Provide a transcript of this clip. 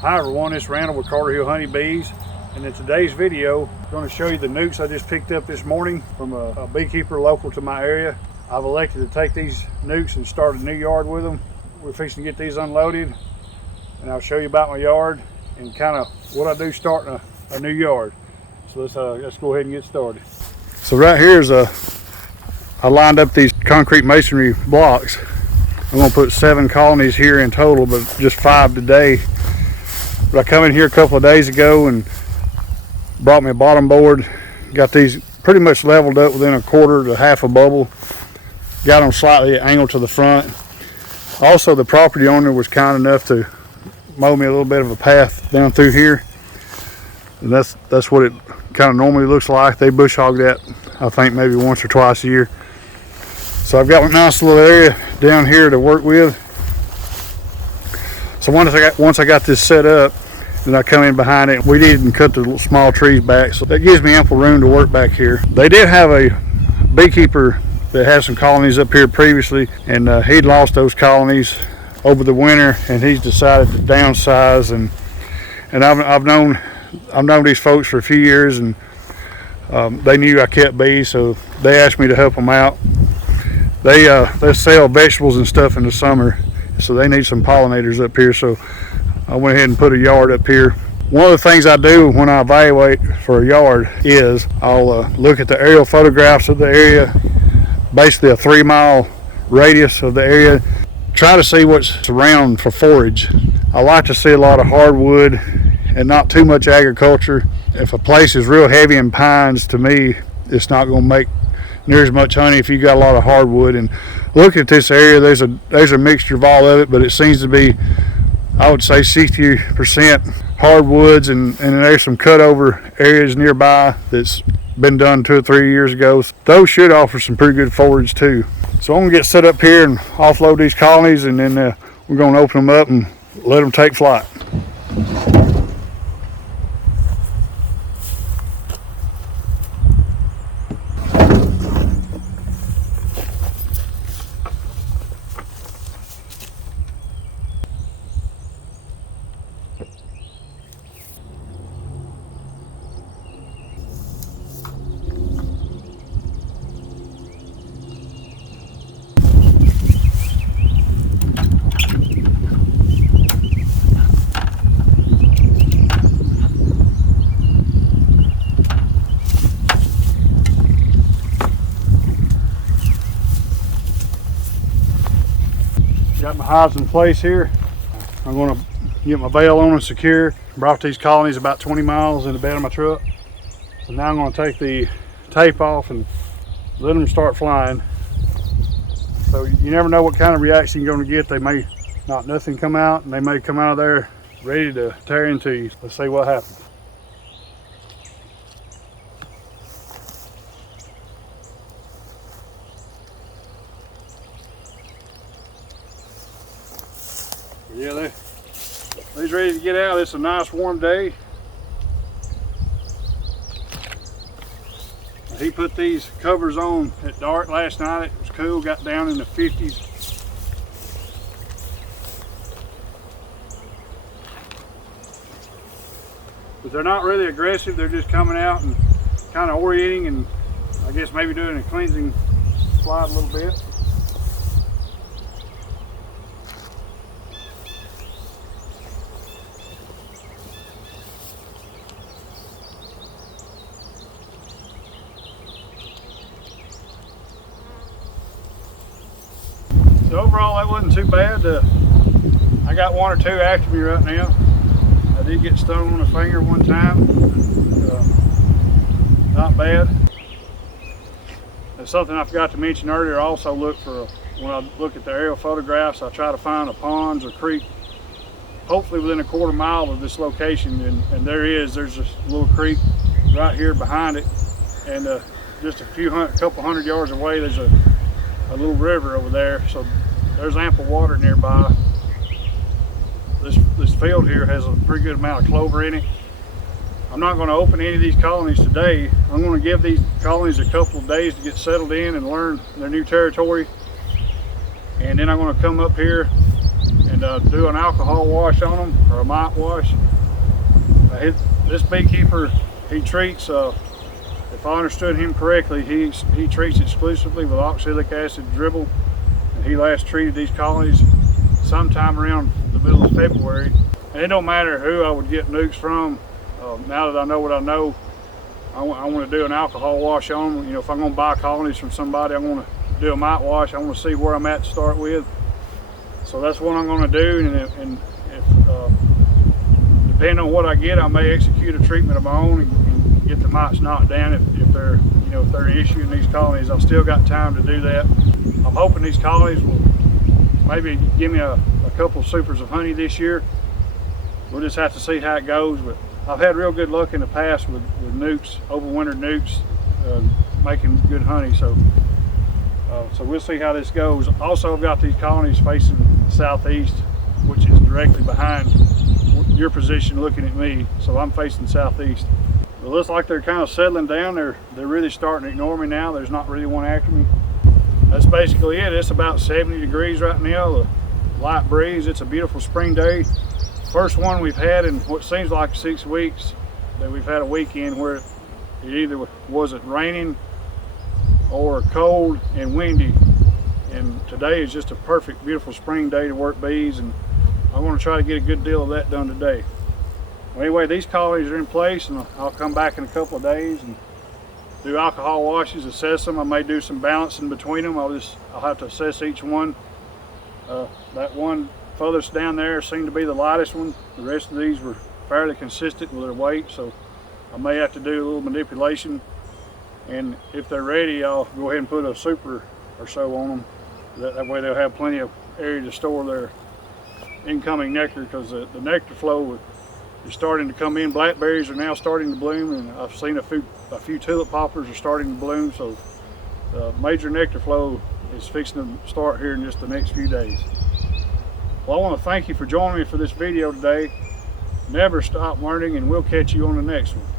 Hi everyone, it's Randall with Carter Hill Honeybees, and in today's video I'm going to show you the nucs I just picked up this morning from a beekeeper local to my area. I've elected to take these nucs and start a new yard with them. We're fixing to get these unloaded, and I'll show you about my yard and kind of what I do starting a new yard. So let's go ahead and get started. So right here is I lined up these concrete masonry blocks. I'm going to put 7 colonies here in total, but just 5 today. But I come in here a couple of days ago and brought me a bottom board. Got these pretty much leveled up within a quarter to half a bubble. Got them slightly angled to the front. Also, the property owner was kind enough to mow me a little bit of a path down through here. And that's what it kind of normally looks like. They bush hog that, I think, maybe once or twice a year. So I've got a nice little area down here to work with. So once I got this set up, then I come in behind it. We didn't cut the little small trees back, so that gives me ample room to work back here. They did have a beekeeper that had some colonies up here previously, and he'd lost those colonies over the winter, and he's decided to downsize. And I've known these folks for a few years, and they knew I kept bees, so they asked me to help them out. They sell vegetables and stuff in the summer, so they need some pollinators up here. So I went ahead and put a yard up here. One of the things I do when I evaluate for a yard is I'll look at the aerial photographs of the area, basically a 3-mile radius of the area, try to see what's around for forage. I like to see a lot of hardwood and not too much agriculture. If a place is real heavy in pines, to me, it's not going to make near as much honey if you got a lot of hardwood. And looking at this area, there's a mixture of all of it, but it seems to be, I would say, 60% hardwoods, and there's some cutover areas nearby that's been done 2 or 3 years ago. Those should offer some pretty good forage too. So I'm gonna get set up here and offload these colonies, and then we're gonna open them up and let them take flight. Got my hives in place here. I'm going to get my bail on and secure. Brought these colonies about 20 miles in the bed of my truck. So now I'm going to take the tape off and let them start flying. So you never know what kind of reaction you're going to get. They may not nothing come out, and they may come out of there ready to tear into you. Let's see what happens. Yeah, they's ready to get out. It's a nice warm day. He put these covers on at dark last night. It was cool, got down in the 50s. But they're not really aggressive. They're just coming out and kind of orienting, and I guess maybe doing a cleansing slide a little bit. So overall, that wasn't too bad. I got 1 or 2 after me right now. I did get stung on the finger one time. Not bad. That's something I forgot to mention earlier. I also look for, when I look at the aerial photographs, I try to find a pond or creek, hopefully within a quarter mile of this location. And there's a little creek right here behind it. And just a couple hundred yards away, there's a little river over there, so there's ample water nearby. This field here has a pretty good amount of clover in it. I'm not going to open any of these colonies today. I'm going to give these colonies a couple of days to get settled in and learn their new territory. And then I'm going to come up here and and do an alcohol wash on them, or a mite wash. This beekeeper, he treats, if I understood him correctly, he treats exclusively with oxalic acid dribble, and he last treated these colonies sometime around the middle of February. And it don't matter who I would get nucs from. Now that I know what I know, I want to do an alcohol wash on them. You know, if I'm going to buy colonies from somebody, I want to do a mite wash. I want to see where I'm at to start with. So that's what I'm going to do, and if depending on what I get, I may execute a treatment of my own and get the mites knocked down if they're, you know, if they're an issue in these colonies. I've still got time to do that. I'm hoping these colonies will maybe give me a couple supers of honey this year. We'll just have to see how it goes, but I've had real good luck in the past with nucs, overwintered nucs, making good honey. So we'll see how this goes. Also, I've got these colonies facing southeast, which is directly behind your position looking at me. So I'm facing southeast. It looks like they're kind of settling down. They're really starting to ignore me now. There's not really one after me. That's basically it. It's about 70 degrees right now, a light breeze. It's a beautiful spring day. First one we've had in what seems like 6 weeks that we've had a weekend where it either wasn't raining or cold and windy. And today is just a perfect, beautiful spring day to work bees, and I'm going to try to get a good deal of that done today. Well, anyway, these colonies are in place, and I'll come back in a couple of days and do alcohol washes, assess them. I may do some balancing between them. I'll have to assess each one. That one furthest down there seemed to be the lightest one. The rest of these were fairly consistent with their weight, so I may have to do a little manipulation. And if they're ready, I'll go ahead and put a super or so on them. That way they'll have plenty of area to store their incoming nectar, because the nectar flow is starting to come in. Blackberries are now starting to bloom, and I've seen a few tulip poplars are starting to bloom. So major nectar flow is fixing to start here in just the next few days. Well, I want to thank you for joining me for this video today. Never stop learning, and we'll catch you on the next one.